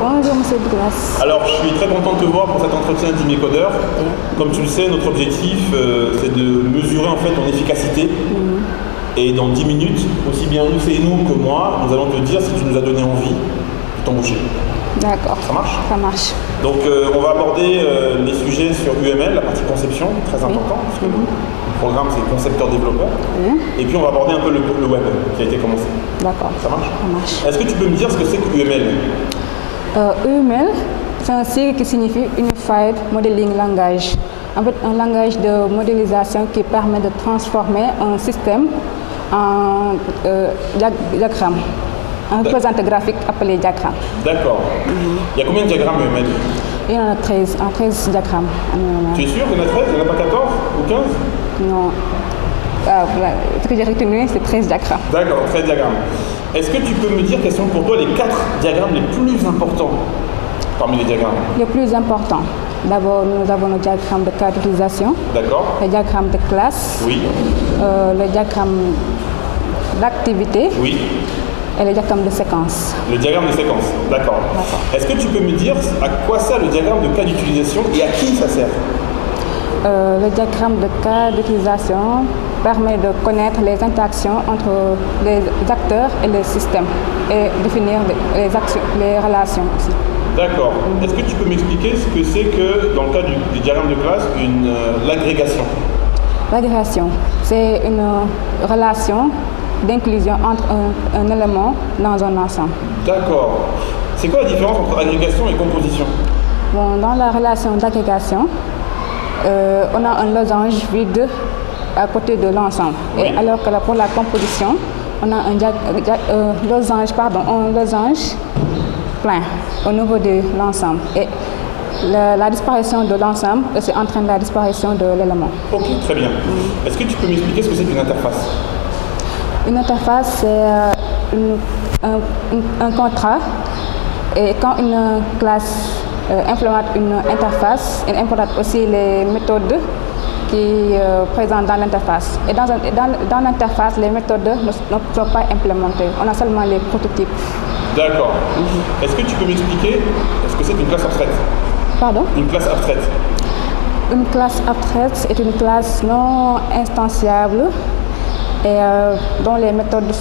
Bonjour, monsieur Douglas. Alors, je suis très content de te voir pour cet entretien Team Codeur. Comme tu le sais, notre objectif, c'est de mesurer en fait ton efficacité. Et dans 10 minutes, aussi bien nous que moi, nous allons te dire si tu nous as donné envie de t'embaucher. D'accord. Ça marche? Ça marche. Donc, on va aborder les sujets sur UML, la partie conception, très important, parce que le programme, c'est concepteur-développeur. Et puis, on va aborder un peu le web qui a été commencé. D'accord. Ça marche? Ça marche. Est-ce que tu peux me dire ce que c'est que UML? UML, c'est un sigle qui signifie Unified Modeling Language. En fait, un langage de modélisation qui permet de transformer un système en diagramme. Un représentant graphique appelé diagramme. D'accord. Il y a combien de diagrammes UML? Il y en a 13, 13 diagrammes. Tu es sûr qu'il y en a 13? Il n'y en a pas 14 ou 15? Non. Ce que j'ai retenu, c'est 13 diagrammes. D'accord, 13 diagrammes. Est-ce que tu peux me dire quels sont pour toi les 4 diagrammes les plus importants parmi les diagrammes? Les plus importants. D'abord, nous avons le diagramme de cas d'utilisation. D'accord. Le diagramme de classe. Oui. Le diagramme d'activité. Oui. Et le diagramme de séquence. Le diagramme de séquence, d'accord. Est-ce que tu peux me dire à quoi sert le diagramme de cas d'utilisation et à qui ça sert? Le diagramme de cas d'utilisation permet de connaître les interactions entre les acteurs et le système et définir les relations aussi. D'accord. Est-ce que tu peux m'expliquer ce que c'est que, dans le cas du diagramme de classe, l'agrégation? L'agrégation, c'est une relation d'inclusion entre un élément dans un ensemble. D'accord. C'est quoi la différence entre agrégation et composition? Bon, dans la relation d'agrégation, on a un losange vide à côté de l'ensemble. Oui. Et alors que pour la composition, on a un losange plein au niveau de l'ensemble. Et la disparition de l'ensemble, c'est entraîne la disparition de l'élément. Ok, très bien. Est-ce que tu peux m'expliquer ce que c'est qu'une interface? Une interface, c'est un contrat. Et quand une classe implémente une interface, elle implémente aussi les méthodes qui présentent dans l'interface. Et dans l'interface, les méthodes ne sont pas implémentées. On a seulement les prototypes. D'accord. Est-ce que tu peux m'expliquer ce que c'est qu'une classe abstraite? Pardon? Une classe abstraite. Une classe abstraite est une classe non instantiable et dont les méthodes,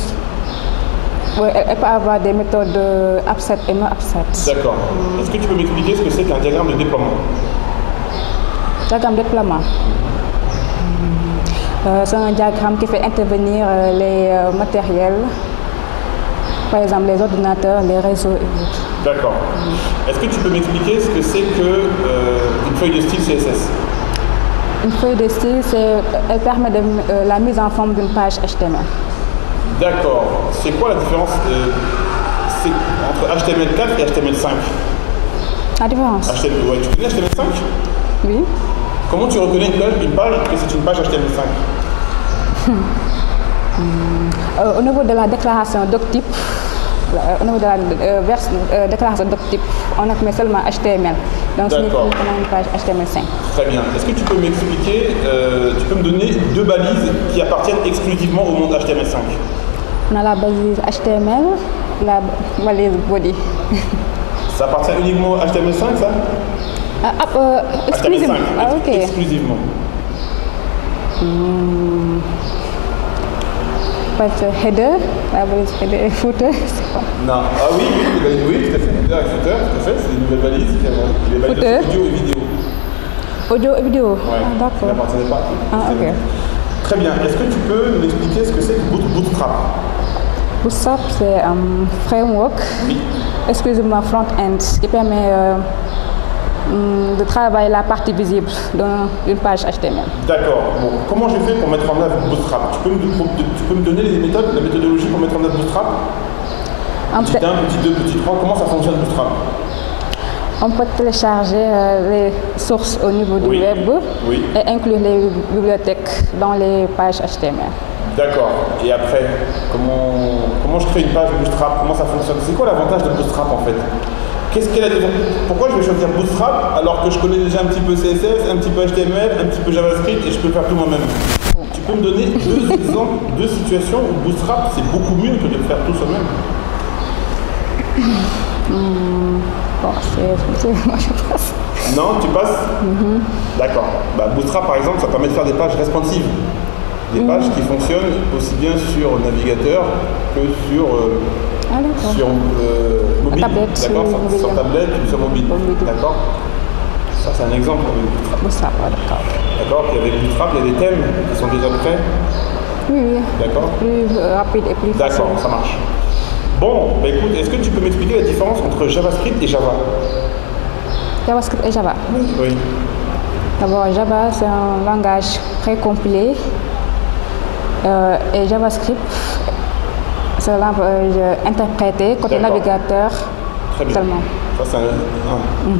elle peut avoir des méthodes abstraites et non abstraites. D'accord. Est-ce que tu peux m'expliquer ce que c'est qu'un diagramme de déploiement? Diagramme de déploiement. C'est un diagramme qui fait intervenir les matériels, par exemple les ordinateurs, les réseaux et autres. D'accord. Est-ce que tu peux m'expliquer ce que c'est qu'une feuille de style CSS? Une feuille de style, elle permet la mise en forme d'une page HTML. D'accord. C'est quoi la différence entre HTML4 et HTML5? La différence? Ouais. Tu connais HTML5? Oui. Comment tu reconnais une page que c'est une page HTML5? Au niveau de la déclaration doctype, au niveau de la déclaration doctype, on met seulement HTML. Donc, c'est une page HTML5. Très bien. Est-ce que tu peux m'expliquer, tu peux me donner 2 balises qui appartiennent exclusivement au monde HTML5? On a la balise HTML, la balise body. Ça appartient uniquement au HTML5, ça? Exclusivement. HTML5, ok. Exclusivement. Header, la balise header et footer, c'est quoi? Non. Ah oui, tout à fait. Header et footer, tout à fait. C'est une nouvelle balise qui est balise audio et vidéo. Audio et vidéo? Ouais. D'accord. Ça n'appartenait pas. Ah, ok. Très bien. Est-ce que tu peux nous expliquer ce que c'est que Bootstrap? Bootstrap, c'est un framework exclusivement front-end qui permet de travailler la partie visible d'une page HTML. D'accord. Bon, comment j'ai fait pour mettre en œuvre Bootstrap? Tu peux me donner les méthodes, la méthodologie pour mettre en œuvre Bootstrap? Petit 1, petit 2, petit 3, comment ça fonctionne Bootstrap? On peut télécharger les sources au niveau du web et inclure les bibliothèques dans les pages HTML. D'accord. Et après, comment je crée une page Bootstrap? Comment ça fonctionne? C'est quoi l'avantage de Bootstrap en fait? Pourquoi je vais choisir Bootstrap alors que je connais déjà un petit peu CSS, un petit peu HTML, un petit peu JavaScript et je peux faire tout moi-même? Tu peux me donner 2 exemples, 2 situations où Bootstrap c'est beaucoup mieux que de faire tout soi-même? Bon, moi je passe. Non, tu passes. D'accord. Bah, Bootstrap, par exemple, ça permet de faire des pages responsives. Des pages qui fonctionnent aussi bien sur navigateur que sur, mobile. Tablette, sur tablette ou sur mobile. D'accord. Ça, c'est un exemple avec Bootstrap. Bootstrap, d'accord. D'accord. Puis avec Bootstrap, il y a des thèmes qui sont déjà prêts. Oui. D'accord. Plus rapide et plus facile. D'accord, ça marche. Bon, bah écoute, est-ce que tu peux m'expliquer la différence entre JavaScript et Java? JavaScript et Java. Oui. D'abord, Java, c'est un langage précompilé. Et JavaScript, c'est un langage interprété côté navigateur seulement. Ça, c'est un,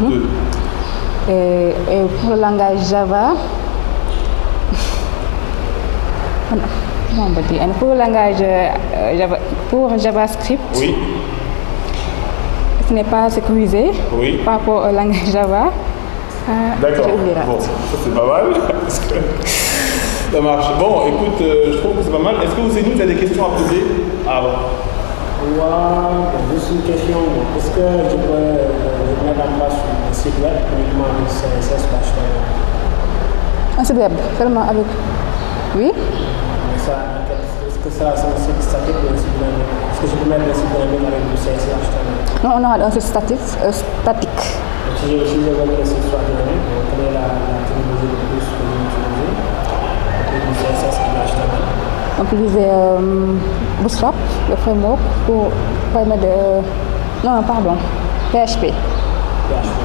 deux. Et pour le langage Java, pour le langage pour JavaScript, oui. Ce n'est pas sécurisé par rapport au langage Java. D'accord. Bon, ça c'est pas mal. Ça marche. Bon, écoute, je trouve que c'est pas mal. Est-ce que vous avez des questions à poser? Ah bon. Juste une question. Est-ce que je peux mettre en place un site web uniquement avec CSS ou HTML? Un site web, seulement avec. Oui. Est-ce que ça, c'est un site statique ou un site dynamique? Est-ce que je peux mettre un site dynamique avec du CSS ou HTML? Non, on aura un site statique. Si je veux que le site soit dynamique, quelle est la technologie de plus que vous utilisez? Du CSS et du HTML? On peut utiliser Bootstrap, le framework, pour permettre de. Non, pardon. PHP.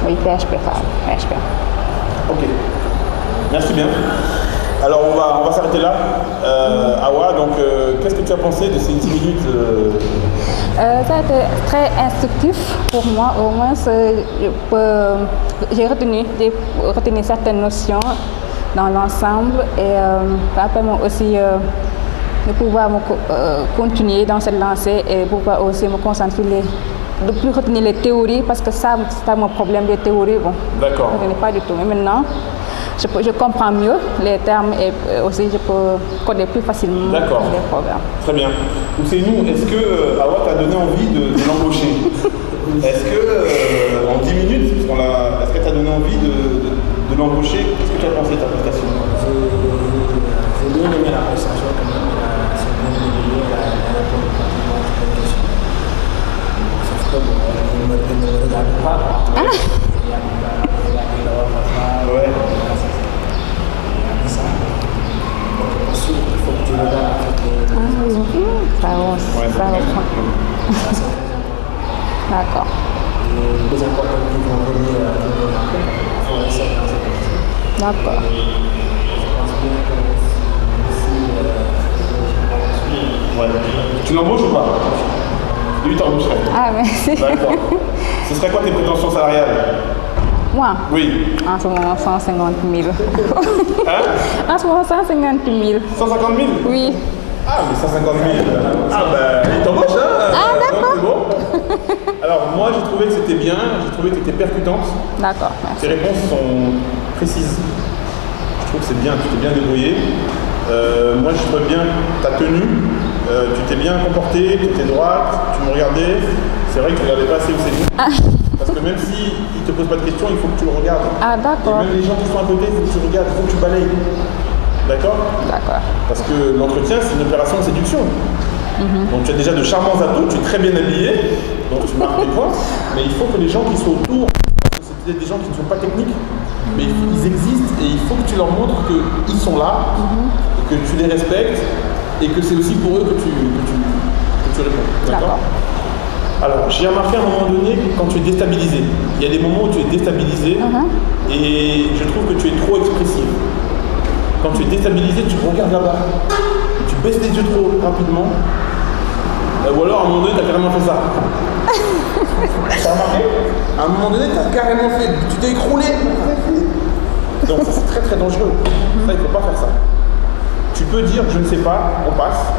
Oui, PHP. Ok. Merci bien. Alors on va s'arrêter là. Awa, donc qu'est-ce que tu as pensé de ces 10 minutes Ça a été très instructif pour moi. Au moins, j'ai retenu certaines notions dans l'ensemble et ça permet aussi de pouvoir continuer dans cette lancée et pouvoir aussi me concentrer, de plus retenir les théories parce que ça c'est mon problème des théories. Bon, d'accord. Je ne connais pas du tout. Mais maintenant, je comprends mieux les termes et aussi je peux coder plus facilement les programmes. Très bien. Ousseynou, est-ce que Awa t'a donné envie de l'embaucher? Est-ce que en 10 minutes, est-ce qu'elle t'a donné envie de l'embaucher? Qu'est-ce que tu as pensé de ta prestation? J'ai bien aimé la prestation quand même. C'est bien débuté, elle a répondu pratiquement à toutes les questions. Sauf que elle ne me regarde pas. Ouais. Ensuite, il faut que tu regardes Ça va. D'accord. Les plus importants qui vont venir il faut essayer dans cette partie. D'accord. Je pense bien que Tu l'embauches ou pas? Lui t'embaucherait. Ah, merci. D'accord. Ce serait quoi tes prétentions salariales? Moi? Oui. En ce moment, 150 000. Hein? En ce moment, 150 000. 150 000? Oui. Ah, mais 150 000. Ah, ben, il t'embauche, hein? Ah, d'accord. C'est bon. Alors, moi, j'ai trouvé que c'était bien, j'ai trouvé que tu étais percutante. D'accord, merci. Tes réponses sont précises. Je trouve que c'est bien, tu t'es bien débrouillé. Moi, je trouve bien ta tenue. Tu t'es bien comportée, tu étais droite, tu me regardais. C'est vrai que tu ne regardais pas assez Ousseynou. Parce que même s'il ne te pose pas de questions, il faut que tu le regardes. Ah, d'accord. Et même les gens qui sont à côté, il faut que tu regardes, il faut que tu balayes. D'accord? D'accord. Parce que l'entretien, c'est une opération de séduction. Donc tu as déjà de charmants atouts, tu es très bien habillé, donc tu marques des points. Mais il faut que les gens qui sont autour, parce que c'est peut-être des gens qui ne sont pas techniques, mais ils existent et il faut que tu leur montres qu'ils sont là, et que tu les respectes et que c'est aussi pour eux que tu réponds. D'accord? Alors, j'ai remarqué à un moment donné quand tu es déstabilisé. Il y a des moments où tu es déstabilisé et je trouve que tu es trop expressive. Quand tu es déstabilisé, tu regardes là-bas, tu baisses les yeux trop rapidement, ou alors à un moment donné, tu as carrément fait ça. Tu as remarqué? À un moment donné, tu as carrément fait, tu t'es écroulé. Donc ça, c'est très très dangereux. Ça, il ne faut pas faire ça. Tu peux dire, je ne sais pas, on passe,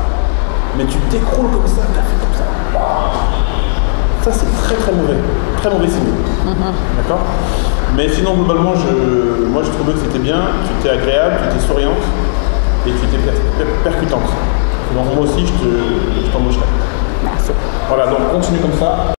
mais tu t'écroules comme ça, tu as fait comme ça. Ça, c'est très très mauvais signe. D'accord? Mais sinon, globalement, moi je trouvais que c'était bien, tu étais agréable, tu étais souriante et tu étais percutante. Donc moi aussi, je t'embaucherai. Merci. Voilà, donc continue comme ça.